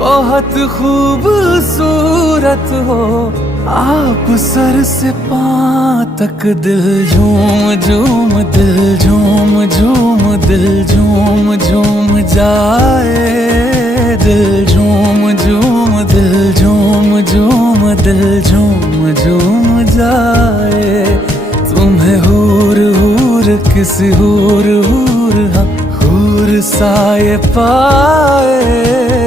बहुत खूबसूरत हो आप, सर से पाँव तक। दिल झूम झूम, दिल झूम झूम, दिल झूम झूम जाए। दिल झूम झूम, दिल झूम झूम, दिल झूम झूम जाए। तुम्हें हूर हूर किसी हूर हूर, हाँ हूर सा ये पाए।